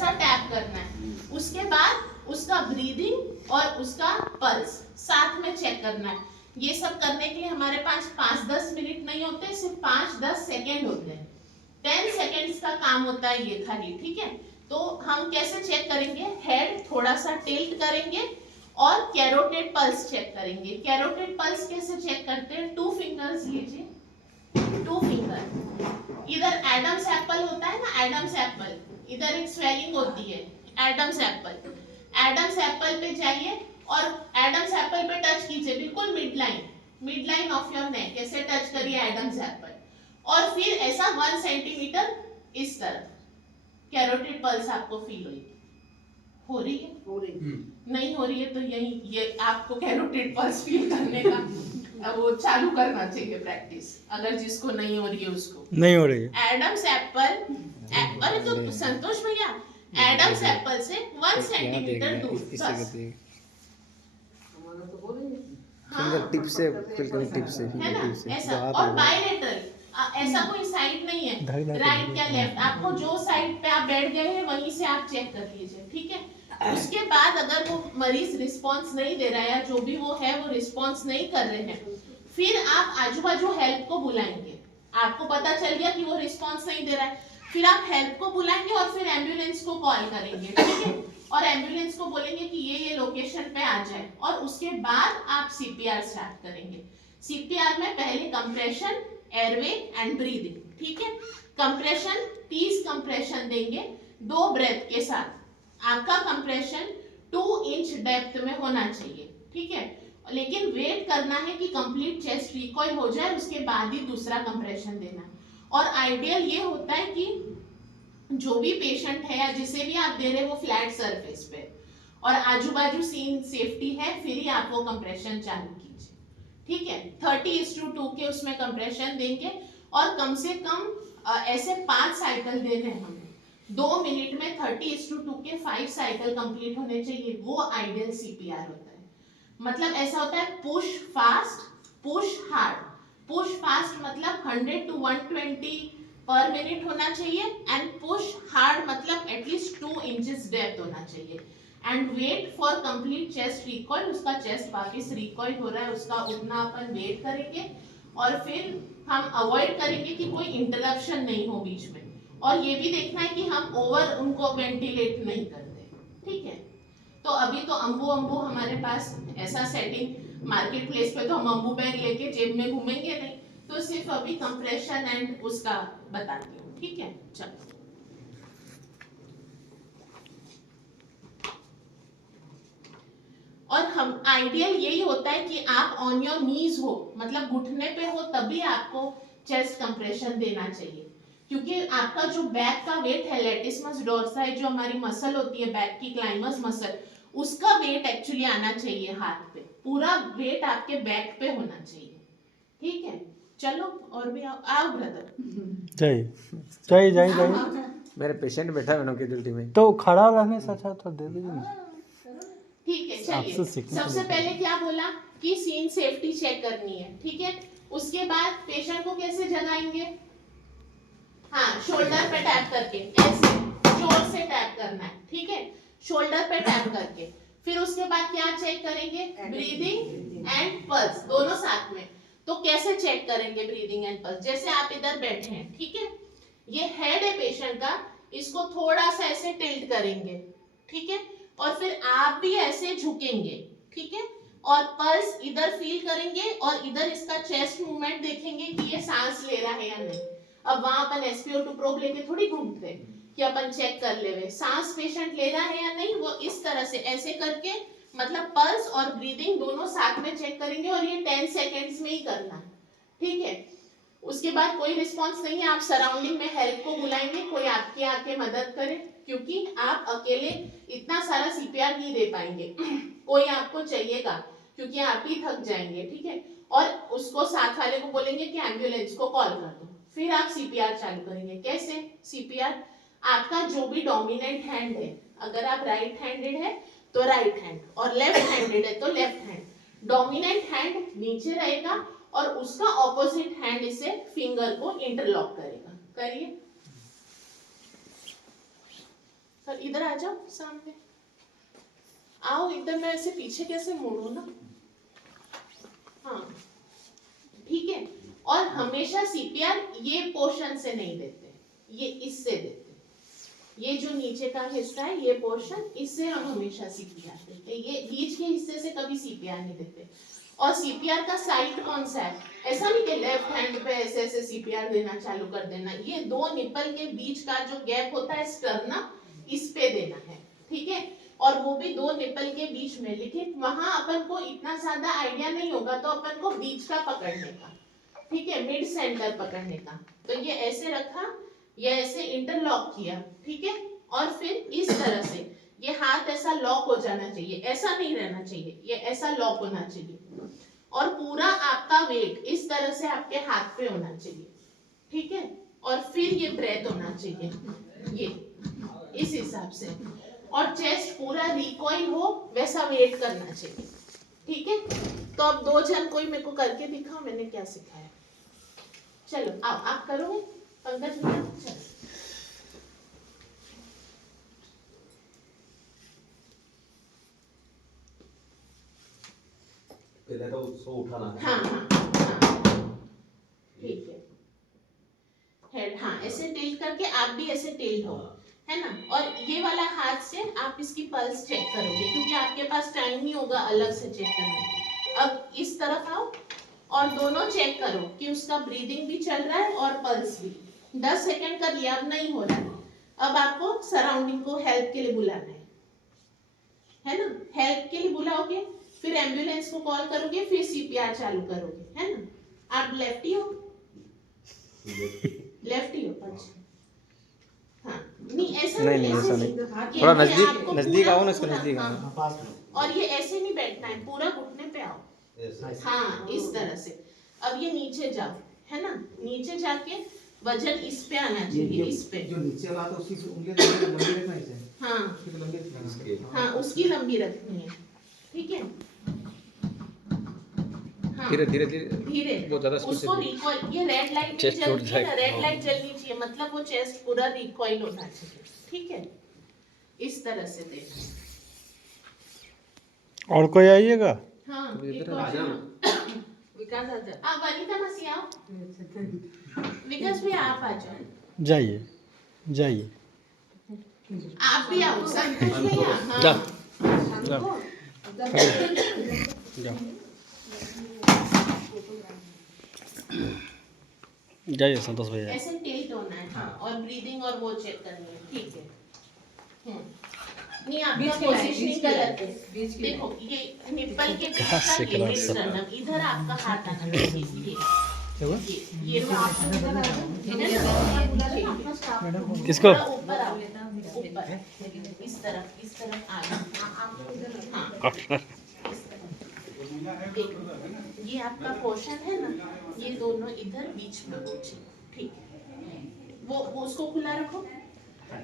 ऐसा टैप करना है। उसके बाद उसका ब्रीदिंग और उसका पल्स साथ में चेक करना है। ये सब करने के लिए हमारे पास 5-10 मिनट नहीं होते, सिर्फ 5-10 सेकेंड होते हैं। 10 सेकेंड्स का काम होता है ये खाली, ठीक है। तो हम कैसे चेक करेंगे, हेड थोड़ा सा टिल्ट करेंगे और कैरोटेड पल्स चेक करेंगे। कैरोटेड पल्स कैसे चेक करते हैं, 2 फिंगर्स लीजिए, 2 फिंगर, इधर एडम्स एप्पल होता है ना, एडम्स एप्पल, इधर एक स्वेलिंग होती है, एडम्स एप्पल। एडम्स एप्पल पे जाइए और एडम्स एप्पल पे टच कीजिए, बिल्कुल mid line of your neck, ऐसे टच करिए एडम्स एप्पल, और फिर ऐसा 1 सेंटीमीटर इस तरफ कैरोटिड पल्स आपको फील होगी। हो रही है? हो रही। नहीं हो रही है तो यही ये आपको कैरोटिड पल्स फील करने का वो चालू करना चाहिए प्रैक्टिस, अगर जिसको नहीं हो रही है उसको। नहीं हो रही है। एडम्स एप्पल, अरे तो संतोष भैया, एडम्स एप्पल से 1 सेंटीमीटर दूर बस, हमारा तो हो रही है। हाँ, टिप से टिप से है ना ऐसा। और बायलेटरल, ऐसा कोई साइड नहीं है राइट या लेफ्ट, आपको जो साइड पे आप बैठ गए हैं वहीं से आप चेक कर लीजिए, ठीक है। उसके बाद अगर वो मरीज रिस्पांस नहीं दे रहा है या जो भी वो है वो रिस्पांस नहीं कर रहे हैं, फिर आप आजू बाजू हेल्प को बुलाएंगे। आपको पता चल गया कि वो रिस्पांस नहीं दे रहा है, फिर आप हेल्प को बुलाएंगे और फिर एम्बुलेंस को कॉल करेंगे, ठीक है। और एम्बुलेंस को बोलेंगे कि ये लोकेशन पे आ जाए, और उसके बाद आप सीपीआर स्टार्ट करेंगे। सीपीआर में पहले कंप्रेशन, एयरवे एंड ब्रीदिंग, ठीक है। कंप्रेशन 30 कंप्रेशन देंगे 2 ब्रेथ के साथ। आपका कंप्रेशन 2 इंच डेप्थ में होना चाहिए, ठीक है। लेकिन वेट करना है कि कंप्लीट चेस्ट रिकॉइल हो जाए, उसके बाद ही दूसरा कंप्रेशन देना है। और आइडियल ये होता है कि जो भी पेशेंट है या जिसे भी आप दे रहे हैं वो फ्लैट सरफेस पे और आजू बाजू सीन सेफ्टी है, फिर ही आप वो कंप्रेशन चालू कीजिए, ठीक है। 30:2 के उसमें कंप्रेशन देंगे और कम से कम ऐसे 5 साइकिल देने हैं हमें। 2 मिनट में 30:2 के 5 साइकिल कंप्लीट होने चाहिए, वो आइडियल सीपीआर होता है। मतलब ऐसा होता है push fast, push hard. Push fast मतलब 100 to 120 पर मिनट होना चाहिए, एंड पुश हार्ड मतलब एटलीस्ट 2 इंचेस डेप्थ होना चाहिए, and wait for complete chest recoil. उसका चेस्ट वापस रिकॉइल हो रहा है, उसका उठना अपन वेट करेंगे, और फिर हम अवॉइड करेंगे कि कोई इंटरप्शन नहीं हो बीच में, और ये भी देखना है कि हम ओवर उनको वेंटिलेट नहीं करते, ठीक है। तो अभी तो अम्बू हमारे पास ऐसा सेटिंग, मार्केट प्लेस पे तो हम अम्बू बैग लेके जेब में घूमेंगे नहीं, तो सिर्फ अभी कंप्रेशन एंड उसका बताती हूँ, ठीक है। चलो, और हम आइडियल यही होता है कि आप ऑन योर नीज हो, मतलब घुटने पे हो, तभी आपको चेस्ट कंप्रेशन देना चाहिए, क्योंकि आपका जो बैक का वेट है, लेटिसमस डोर्साई जो हमारी मसल होती है बैक की, क्लाइमस मसल, उसका वेट एक्चुअली आना चाहिए हाथ पे, पूरा वेट आपके बैक पे होना चाहिए, ठीक है। चलो, और भी आओ ब्रदर। चाहिए मेरे पेशेंट बैठा है उनकी ड्यूटी में, तो खड़ा रहने से अच्छा तो दे दीजिए ना। ठीक है, चलिए। सबसे पहले क्या बोला कि सीन सेफ्टी चेक करनी है, ठीक है। उसके बाद पेशेंट को कैसे जगाएंगे, हाँ, शोल्डर पे टैप करके, ऐसे जोर से टैप करना है, ठीक है, शोल्डर पे टैप करके। फिर उसके बाद क्या चेक करेंगे, ब्रीदिंग एंड पल्स, दोनों साथ में। तो कैसे चेक करेंगे ब्रीदिंग एंड पल्स, जैसे आप इधर बैठे हैं, ठीक है, ये हेड है पेशेंट का, इसको थोड़ा सा ऐसे टिल्ट करेंगे, ठीक है, और फिर आप भी ऐसे झुकेंगे, ठीक है, और पल्स इधर फील करेंगे और इधर इसका चेस्ट मूवमेंट देखेंगे कि ये सांस ले रहा है या नहीं। अब वहां अपन SpO2 प्रोब लेके थोड़ी घूमते कि अपन चेक कर ले सांस पेशेंट ले रहा है या नहीं, वो इस तरह से ऐसे करके, मतलब पल्स और ब्रीदिंग दोनों साथ में चेक करेंगे, और ये 10 सेकेंड्स में ही करना है, ठीक है। उसके बाद कोई रिस्पांस नहीं है, आप सराउंडिंग में हेल्प को बुलाएंगे, कोई आपकी आके मदद करे, क्योंकि आप अकेले इतना सारा सीपीआर नहीं दे पाएंगे कोई आपको चाहिएगा, क्योंकि आप ही थक जाएंगे, ठीक है। और उसको साथ वाले को बोलेंगे कि एम्बुलेंस को कॉल कर दो, फिर आप सीपीआर चालू करेंगे। कैसे सीपीआर, आपका जो भी डोमिनेंट हैंड है, अगर आप राइट हैंडेड है तो राइट हैंड, और लेफ्ट हैंडेड है तो लेफ्ट हैंड। डोमिनेंट हैंड नीचे रहेगा और उसका ऑपोजिट हैंड इसे फिंगर को इंटरलॉक करेगा। करिए, इधर आ जाओ सामने, आओ इधर, मैं ऐसे पीछे कैसे मोड़ू ना, हाँ ठीक है। और हमेशा सीपीआर ये पोर्शन से नहीं देते, ये इससे देते, ये जो नीचे का हिस्सा है ये पोर्शन, इससे हम हमेशा सीपीआर देते, ये बीच के हिस्से से कभी सीपीआर नहीं देते। और सीपीआर का साइड कौन सा है, ऐसा नहीं कि लेफ्ट हैंड पे ऐसे ऐसे सीपीआर देना चालू कर देना, ये दो निपल के बीच का जो गैप होता है स्टर्नम, इस पे देना है, ठीक है। और वो भी दो निपल के बीच में, लेकिन वहां अपन को इतना ज्यादा आइडिया नहीं होगा, तो अपन को बीच का पकड़ने का, ठीक है, मिड सेंटर पकड़ने का। तो ये ऐसे रखा, ये ऐसे इंटरलॉक किया, ठीक है। और फिर इस तरह से ये हाथ ऐसा लॉक हो जाना चाहिए, ऐसा नहीं रहना चाहिए, ये ऐसा लॉक होना चाहिए। और पूरा आपका वेट इस तरह से आपके हाथ पे होना चाहिए, ठीक है। और फिर ये ब्रेथ होना चाहिए, ये इस हिसाब से। और चेस्ट पूरा रिकॉइल हो वैसा वेट करना चाहिए, ठीक है। तो अब दो जन कोई मेरे को करके दिखाओ मैंने क्या सिखाया। चलो आओ, आप करोगे पंकज भैया, चलो। पहले तो उसको उठाना है। हाँ हाँ हाँ ठीक है। हेड, हाँ ऐसे टिल्ट करके आप भी ऐसे टिल्ट हो, है ना। और ये वाला हाथ से आप इसकी पल्स चेक करोगे, क्योंकि आपके पास टाइम नहीं होगा अलग से चेक करने। अब इस तरफ आओ और दोनों चेक करो कि उसका ब्रीदिंग भी चल रहा है और पल्स भी। 10 सेकंड कर लिया, अब नहीं हो रहा है। अब आपको सराउंडिंग को हेल्प के लिए बुलाना है ना। हेल्प के लिए बुलाओगे, फिर एम्बुलेंस को कॉल करोगे, फिर सीपीआर चालू करोगे, है ना। आप लेफ्टी हो, लेफ्टी हो, अच्छा हाँ, नहीं ऐसा नहीं, ऐसे ऐसा नहीं। ये थोड़ा नहीं, आपको नजदीक पूरा- आओ ना, इसके पूरा, नजदीक आओ। हाँ। पास में और ये ऐसे नहीं बैठना है, पूरा घुटने पे आओ, ऐसे। हाँ इस तरह से। अब ये नीचे जाओ, है ना। नीचे जाके वजन इस पे आना चाहिए, इस पे, जो नीचे वाला तो उसकी उंगली लंबी रखना है इसे, हाँ उसकी लंबी रखना है। इसके। हाँ उसकी लंबी रखनी है, ठीक है। हाँ धीरे धीरे धीरे, धीरे बहुत ज्यादा स्पीड से उसको नहीं। रिकॉइल, ये रेड लाइट Chest जलनी टूट है ना, जाएगा। रेड लाइट जलनी चाहिए, मतलब वो चेस्ट पूरा रिकॉइल होना चाहिए, ठीक है। इस तरह से देखना। और कोई आइएगा? हाँ एक इधर और आ जाओ। विकास आ जा। वनिता मसी आओ, विकास भी आप आ जाओ, जाइए जाइए। आप भी आओ, संतोष भैया, हाँ जा। शांत हो। जाओ जाइए संतोष भैया। ऐसे टिल्ट होना है, हाँ। और ब्रीदिंग और वो चेक करनी है, ठीक है। नहीं आपका बीच की लाइन, पोजीशनिंग बीच की गलत है। लाइन, बीच की देखो ये निप्पल के बीच कहाँ का से ये करा मिड सब? स्टर्नम, इधर आपका हाथ आना चाहिए, ये तो आपको इधर आ जाओ। किसको? थोड़ा ऊपर आओ, ऊपर इस तरफ आ जाओ, आपको इधर हाँ इस तरफ। देखो ये आपका पोर्शन है ना, ये दोनों इधर बीच में होना चाहिए, ठीक है। वो उसको खुला रखो,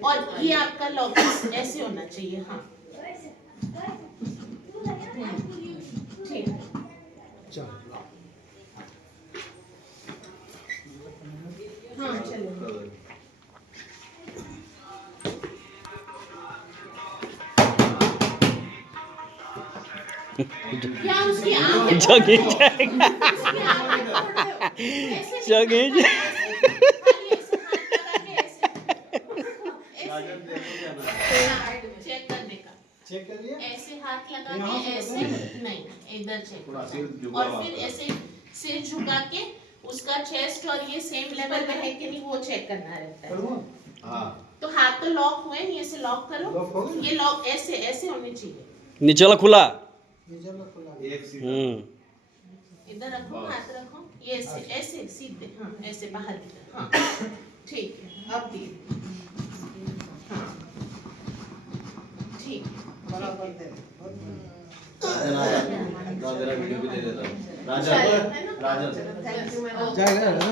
और ये आपका लॉकेस ऐसे होना चाहिए, हाँ ठीक है। हाँ चलो। क्या उसकी आंखें जगी जाएगा, उसकी आंखें ऐसे जगी खाली ऐसे हाथ लगा के ऐसे चेक करने का, चेक कर लिया? ऐसे हाथ लगा के ऐसे नहीं, इधर चेक करना। और फिर ऐसे सिर झुका के उसका चेस्ट और ये सेम लेवल में है कि नहीं वो चेक करना रहता है। करूँ? हाँ। तो हाथ तो लॉक हुए नहीं, ऐसे लॉक लॉक हो करो, गए? ये लॉक ऐसे ऐसे होने चाहिए। नीचे वाला खुला। नीचे वाला खुला। एक सीधा। इधर रखो, हाथ रखो, ये ऐसे ऐसे सीधे, हाँ ऐसे बाहर की तरफ, हाँ ठीक है। अब धीरे, हाँ ठीक है। बराबर दे। राजा वीडियो भी दे देता हूँ। राजा चलो, है ना? राजा थैंक यू मैडम। जाएगा ना?